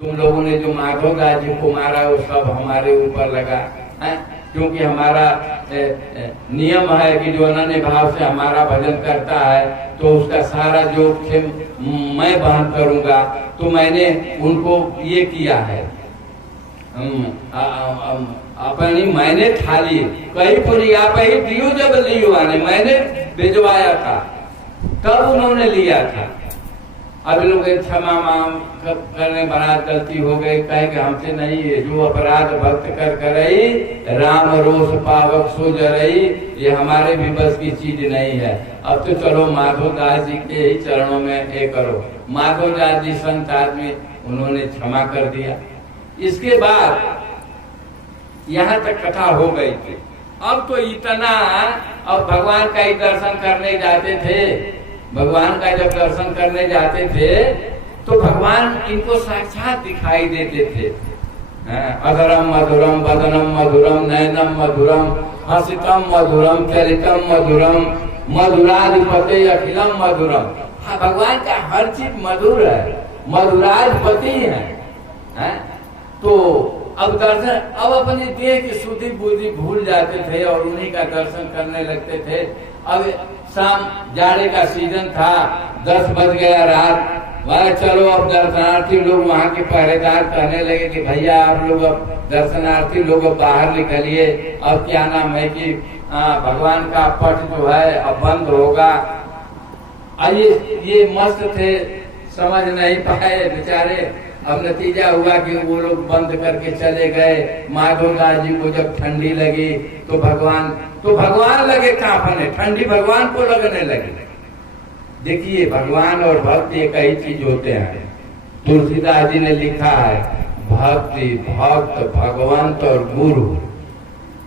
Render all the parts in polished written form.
तुम लोगों ने जो माधवदास जी को मारा वो सब हमारे ऊपर लगा है, क्योंकि हमारा नियम है कि जो अनन्य भाव से हमारा भजन करता है तो उसका सारा जो मैं वहन करूंगा। तो मैंने उनको ये किया है, अपनी मैंने थाली कहीं पूरी आप ही दियो जब लियो आने मैंने भिजवाया था तब उन्होंने लिया था। अब लोग क्षमा मांग करने बड़ा गलती हो गई, कहे कि हमसे नहीं है, जो अपराध भक्त कर करई राम रोष पावक सो जरई, ये हमारे भी बस की चीज नहीं है। अब तो चलो माधवदास जी के ही चरणों में ये करो। माधवदास जी संत आदमी, उन्होंने क्षमा कर दिया। इसके बाद यहाँ तक कथा हो गई थी। अब तो इतना, अब भगवान का ही दर्शन करने जाते थे, भगवान का जब दर्शन करने जाते थे तो भगवान इनको साक्षात दिखाई देते थे। अधरम मधुरम वदनम मधुरम नयनम मधुरम हसितम मधुरम चरितम मधुरम मधुराधिपते अखिलम मधुरम। हाँ, भगवान का हर चीज मधुर है, मधुराधिपति है। तो अब दर्शन, अब अपनी देह की शुद्धि बुद्धि भूल जाते थे और उन्हीं का दर्शन करने लगते थे। अब शाम जाड़े का सीजन था, 10 बज गया रात, वह चलो अब दर्शनार्थी लोग वहाँ के पहरेदार कहने लगे कि भैया आप लोग अब दर्शनार्थी लोग अब बाहर निकलिए, अब क्या नाम है कि भगवान का पट जो है अब बंद होगा। ये मस्त थे, समझ नहीं पाए बेचारे। अब नतीजा हुआ कि वो लोग बंद करके चले गए। माधवदास जी को जब ठंडी लगी तो भगवान लगे कांपने, ठंडी भगवान को लगने लगी। देखिए, भगवान और भक्त एक ही चीज होते हैं। तुलसीदास जी ने लिखा है, भक्ति भक्त भगवंत और गुरु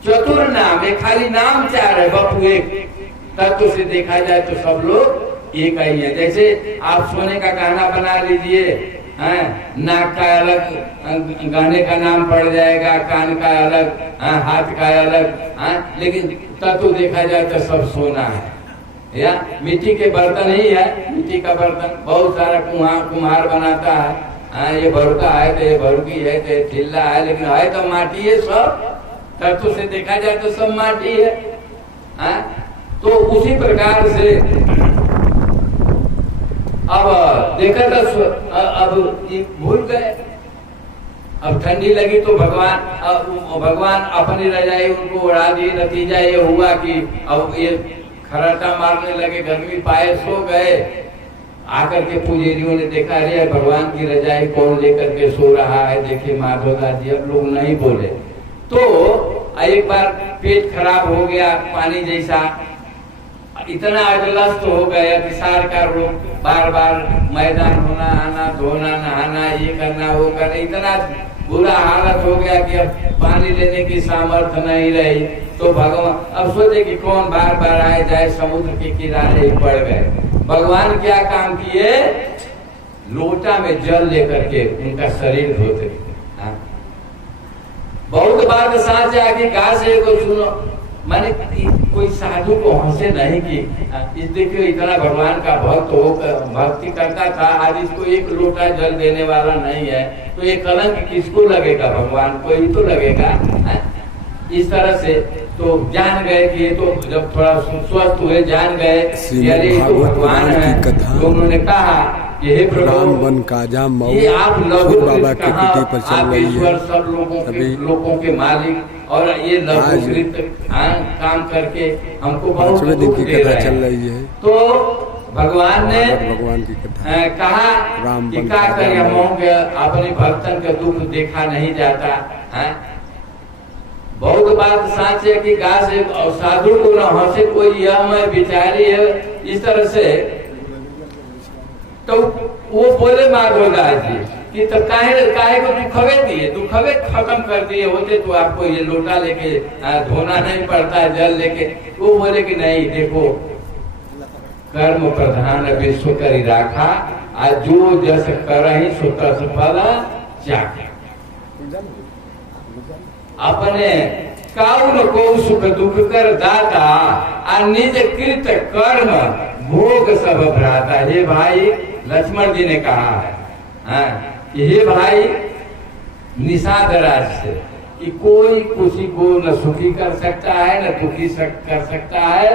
चतुर नाम, एक खाली नाम चार है, बपू एक। तत्व से देखा जाए तो सब लोग एक ही है। जैसे आप सोने का गहना बना लीजिए, नाक का अलग गहने का नाम पड़ जाएगा, कान का अलग, हाथ का अलग, लेकिन तत्व देखा जाए तो सब सोना है। या मिट्टी के बर्तन ही है, मिट्टी का बर्तन बहुत सारा कुम्हार बनाता है। ये भरुका है तो ये भरुकी है तो ये ठिल्ला है, लेकिन है तो माटी है सब। तत्व से देखा जाए तो सब माटी है। तो उसी प्रकार से अब देखा तो अब भूल गए। अब ठंडी लगी तो भगवान अपनी रजाई उनको उड़ा दी। नतीजा ये हुआ कि अब ये खराटा मारने लगे, गर्मी पाए, सो गए। आकर के पुजारियों ने देखा, अरे भगवान की रजाई कौन लेकर के सो रहा है, देखिए माधवदास जी। अब लोग नहीं बोले। तो एक बार पेट खराब हो गया, पानी जैसा, इतना अजलस्त हो गया कि सरकार लोग बार बार मैदान होना, आना, धोना, नहाना, ये करना, वो करना, इतना बुरा हालत हो गया कि अब पानी लेने की सामर्थ्य नहीं रही। तो भगवान अब सोचे कि कौन बार बार आए जाए, समुद्र के किनारे पड़ गए। भगवान क्या काम किए, लोटा में जल लेकर के उनका शरीर धोते। बहुत बार सांस आगे गा से को सुनो, मैंने कोई साधु को हंसे नहीं कि इस देखियो इतना भगवान का भक्त हो, भक्ति करता था, आज इसको एक लोटा जल देने वाला नहीं है, तो ये कलंक किसको लगेगा, भगवान को ही तो लगेगा। इस तरह से तो जान गए कि ये तो जब थोड़ा स्वस्थ हुए, जान गए यार ये तो भगवान है। तो उन्होंने कहा ये प्रभु, बन काजा ये आप लघु बाबा के कुटी पर चल रही है, सब लोगों के मालिक, और ये लघुकृत काम करके हमको बहुत दिन की कथा चल रही है। तो भगवान ने की कथा कहा कि क्या करें, अपने भक्तन का दुख देखा नहीं जाता है। बहुत बात सच है कि गाछ और साधु को न हंसे कोई, यह मैं बिचारी है, इस तरह से। तो वो बोले माधवदास जी कि तो काहे को दुखवे दिए, दुखवे खत्म कर दिए होते तो आपको ये लोटा लेके धोना नहीं पड़ता है, जल लेके। वो बोले कि नहीं, देखो कर्म प्रधान विश्व करी राखा, आज जो जस करहि सो तस फल चाखा। अपने काउन को सुख दुख कर दाता, और निज कृत कर्म भोग सब भ्राता। ये भाई लक्ष्मण जी ने कहा है ये भाई निषाद राज से कि कोई किसी को न सुखी कर सकता है न दुखी कर सकता है,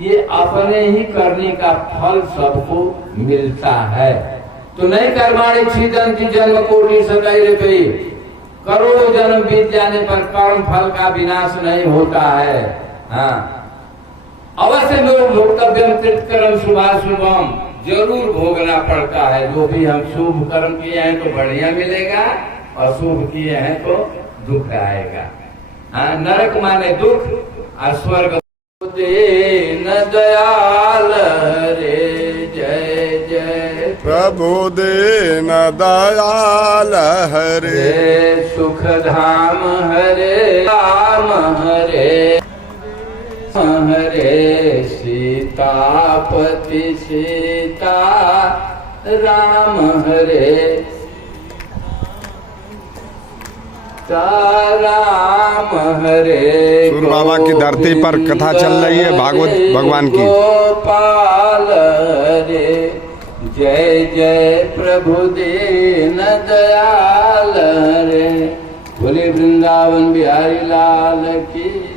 ये अपने ही करने का फल सबको मिलता है। तो नहीं कर्माणि छिदन्ति जन्म कोटि सतैर पे, करोड़ों जन्म बीत जाने पर कर्म फल का विनाश नहीं होता है। हाँ, अवश्य लोग भोक्तव्यम कृतकर्म शुभाशुभम, जरूर भोगना पड़ता है। जो भी हम शुभ कर्म किए हैं तो बढ़िया मिलेगा, और शुभ किए हैं तो दुख आएगा। हाँ, नरक माने दुख और स्वर्ग। दीन दयाल रे जय जय प्रभु दीन दयाल हरे, सुख धाम हरे राम हरे, हरे सीतापति सीता राम हरे, राम हरे। सूर बाबा की धरती पर कथा चल रही है भागवत भगवान की। गोपाल हरे, जय जय प्रभु दीन दयाल हरे, बोले वृंदावन बिहारी लाल की।